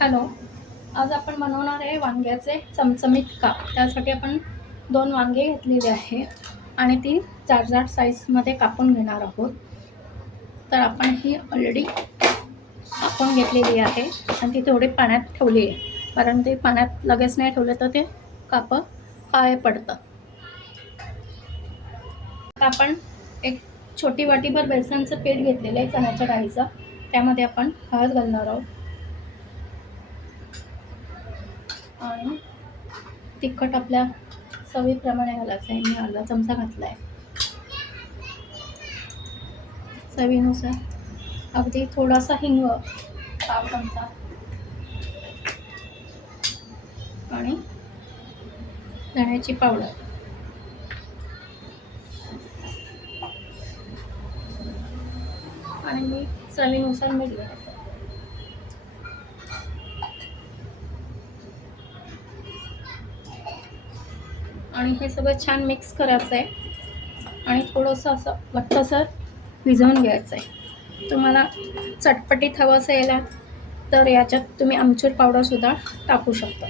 Hello. आज आपण बनवणार आहे वांग्याचे चमचमीत काप. त्यासाठी आपण 2 वांगे घेतलेले आहे आणि ती जाड साईजमध्ये कापून घेणार आहोत. तर आपण ही ऑलरेडी कापून घेतलेली आहे आणि ती थोडी पाण्यात ठेवली आहे, कारण ते पाण्यात लगेच नाही ठेवलं तर ते कापं काळे पडतं. आता आपण एक छोटी वाटीभर बेसनचं पीठ घेतलेलं आहे चण्याच्या डाळीचं. त्यामध्ये आपण हळद घालणार आहोत आणि तिखट आपल्या चवीप्रमाणे घालायचं आहे. मी अर्धा चमचा घातला आहे. चवीनुसार अगदी थोडासा हिंग, पाव चमचा आणि धण्याची पावडर आणि मी चवीनुसार मीठ घालायचं. आणि हे सगळं छान मिक्स करायचं आहे आणि थोडंसं असं घट्टसर भिजवून घ्यायचं आहे. तुम्हाला चटपटीत हवं असेल तर याच्यात तुम्ही आमचूर पावडरसुद्धा टाकू शकता.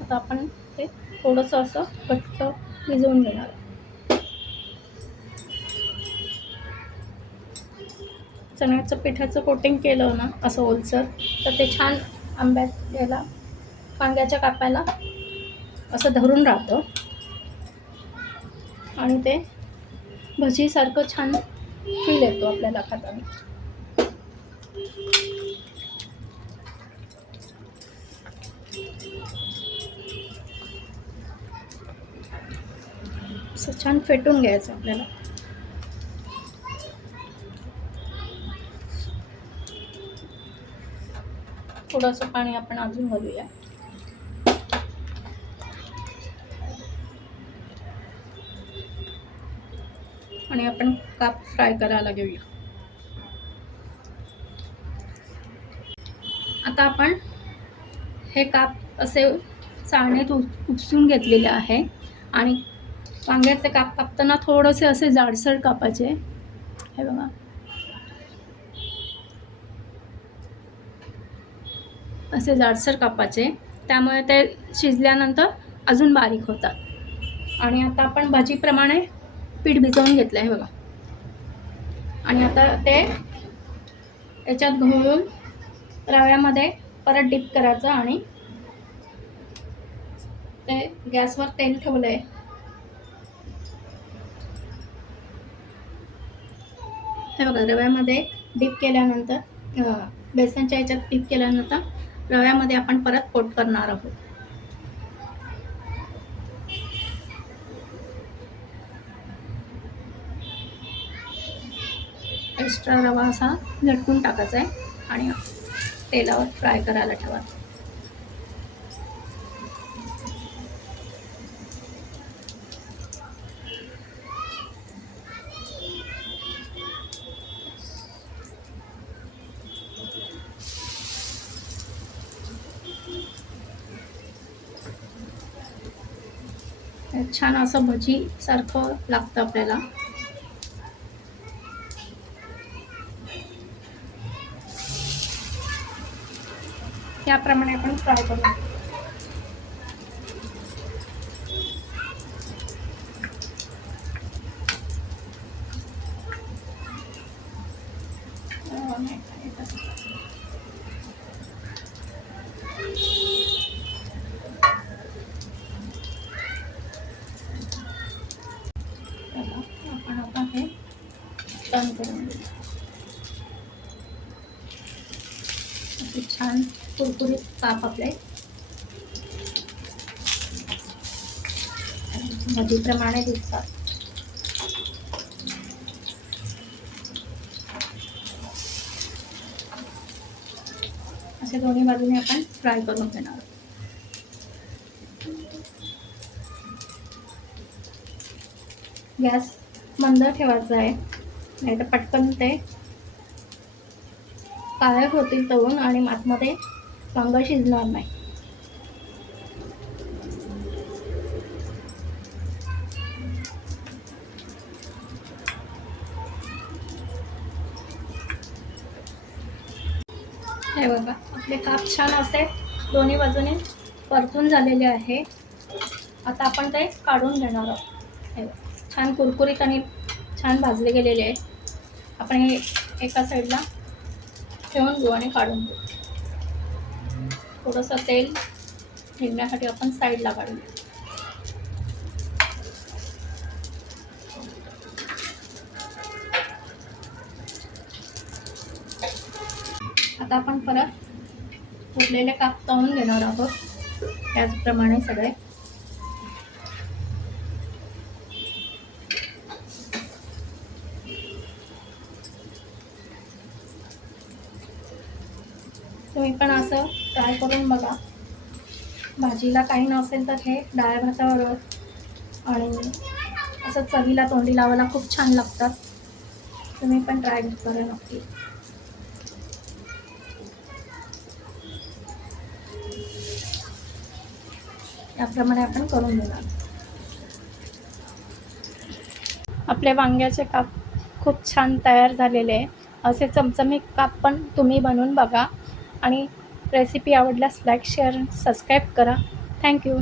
आता आपण ते थोडंसं असं घट्ट भिजवून घेणार. चण्याचं पिठाचं कोटिंग केलं ना असं ओलसर, तर ते छान आंब्यात याला वांग्याच्या कापायला असं धरून राहतं आणि ते भजीसारखं छान फील येतो आपल्याला खाताना. असं छान फेटून घ्यायचं आपल्याला. थोडंसं पाणी आपण अजून घालूया आणि आपण काप फ्राय करायला घेऊया. आता आपण हे काप असे चाळणीत उपसून घेतलेले आहे आणि वांग्याचे काप कापताना थोडेसे असे जाडसर कापायचे. हे बघा, असे जाडसर कापायचे, त्यामुळे ते शिजल्यानंतर अजून बारीक होतात. आणि आता आपण भाजीप्रमाणे पीठ भिजवून घेतलं आहे बघा, आणि आता ते याच्यात घोळून रव्यामध्ये परत डीप करायचं आणि ते गॅसवर तेल ठेवलं आहे. हे बघा, रव्यामध्ये डीप केल्यानंतर बेसनच्या याच्यात डीप केल्यानंतर रव्यामध्ये आपण परत कोट करणार आहोत. एक्स्ट्रा रवा असा झटकून टाकायचा आहे आणि तेलावर फ्राय करायला ठेवायचं. छान असं भजी सारखं लागतं आपल्याला. याप्रमाणे आपण फ्राय करू. आपण आता हे टर्न करून घेऊ. असे छान कुरकुरीत काप आपले भजीप्रमाणे दिसतात. असे दोन्ही बाजूने आपण फ्राय करून घेणार. गॅस मंद ठेवायचा आहे, नाही तर पटकन ते काळे होतील तळून आणि आतमध्ये वांग शिजणार नाही. हे बघा, आपले काप छान असे दोन्ही बाजूने परतून झालेले आहे. आता आपण ते काढून घेणार आहोत. हे छान कुरकुरीत आणि छान भाजले गेलेले आहे. आपण हे एका साईडला ठेवून घेऊ आणि काढून घेऊ. थोडंसं तेल निघण्यासाठी आपण साईडला काढून घेऊ. आता आपण परत उरलेले काप तळून घेणार आहोत. त्याचप्रमाणे सगळे तुम्ही पण असं ट्राय करून बघा. भाजीला काही नसेल तर हे डाळ भाताबरोबर आणि असं चवीला तोंडी लावायला खूप छान लागतात. तुम्ही पण ट्राय करा नक्की. याप्रमाणे आपण करून घेणार. आपले वांग्याचे काप खूप छान तयार झालेले आहे. असे चमचमीत काप पण तुम्ही बनवून बघा आणि रेसिपी आवडल्यास लाईक, शेअर, सबस्क्राईब करा. थँक्यू.